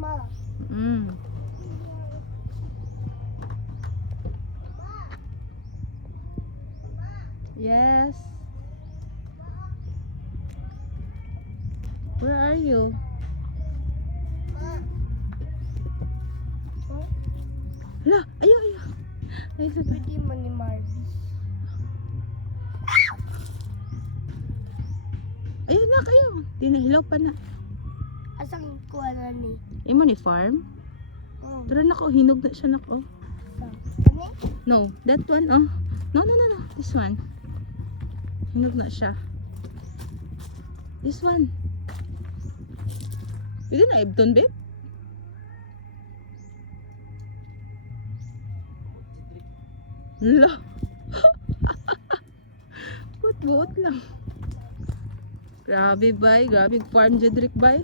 Mama. Mm. Yes. Where are you? Hala, ayaw, ayaw. Ay, Pwede mo ni Marvis. ayun na kayo. Dinahilaw pa na. Asang kuha na ni? Imo ni farm? Pero nako, hinog na siya nako. Kani? No, that one oh. No, no, no, no. This one. Hinog na siya. This one. Pwede na ibton, babe? Hala. Buot lang. Grabe bay, grabe farm Jedrick bay.